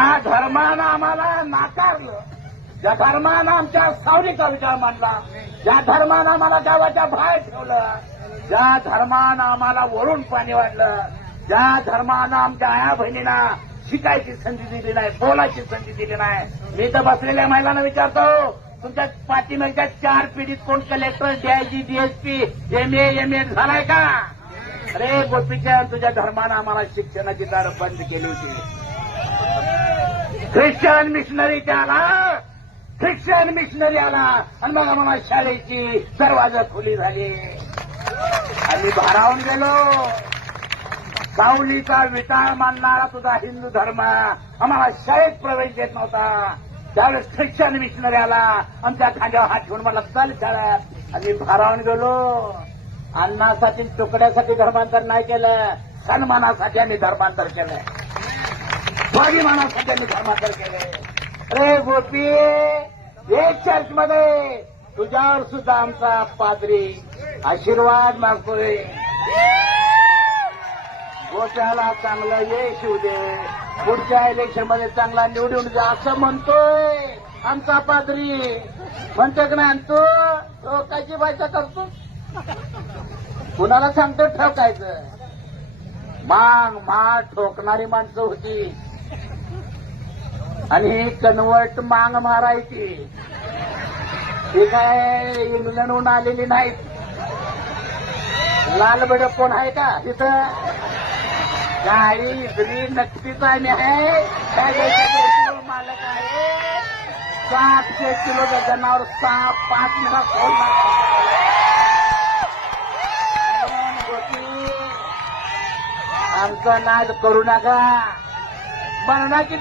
ज्या धर्मानं आम्हाला नाकारलं, ज्या धर्मानं आमच्या सावलीचा विचार मांडला, ज्या धर्मानं आम्हाला गावाच्या बाहेर ठेवलं, ज्या धर्मानं आम्हाला वरून पाणी वाढलं, ज्या धर्मानं आमच्या आया बहिणींना शिकायची संधी दिली नाही, बोलायची संधी दिली नाही. मी तर बसलेल्या महिलांना विचारतो, तुमच्या पाठीमागच्या 4 पिढीत कोण कलेक्टर, डीआयजी, डीएसपी, एमएड झालाय का? अरे गोपीच्या तुझ्या धर्मानं आम्हाला शिक्षणाची दारं बंद केली होती. ख्रिश्चन मिशनरी आला आणि मग आम्हाला शाळेची दरवाजा खुली झाली. आम्ही भारावून गेलो. सावलीचा विटाळ मानणारा तुझा हिंदू धर्म आम्हाला शाळेत प्रवेश देत नव्हता. त्यावेळेस ख्रिश्चन मिशनरी आला, आमच्या खांद्यावर हात घेऊन मला चल शाळेत. आम्ही भारावून गेलो. अन्नासाठी तुकड्यासाठी धर्मांतर नाही केलं, सन्मानासाठी आम्ही धर्मांतर केलंय, स्वाभिमानासाठी आम्ही धर्मांतर केलंय. अरे गोपी, हे चर्चमध्ये तुझ्यावर सुद्धा आमचा पादरी आशीर्वाद मागतोय. गोट्याला चांगलं यश येऊ दे, पुढच्या इलेक्शनमध्ये चांगला निवडून दे असं म्हणतोय आमचा पादरी. म्हणतो की नाही तू ठोकायची भाषा करतो, कुणाला सांगतो ठोकायचं? माग ठोकणारी माणसं होती आणि ही कन्वर्ट मांग मारायची. ही काय इंग्लंडहून आलेली नाहीत. लालबड कोण आहे का तिथं? काही इकडे नक्कीच आम्ही आहे. काय मालक आहे. 700 किलो जनावर 5 मिनिटात सोडणार. आमचा नाद करू नका. मरणाची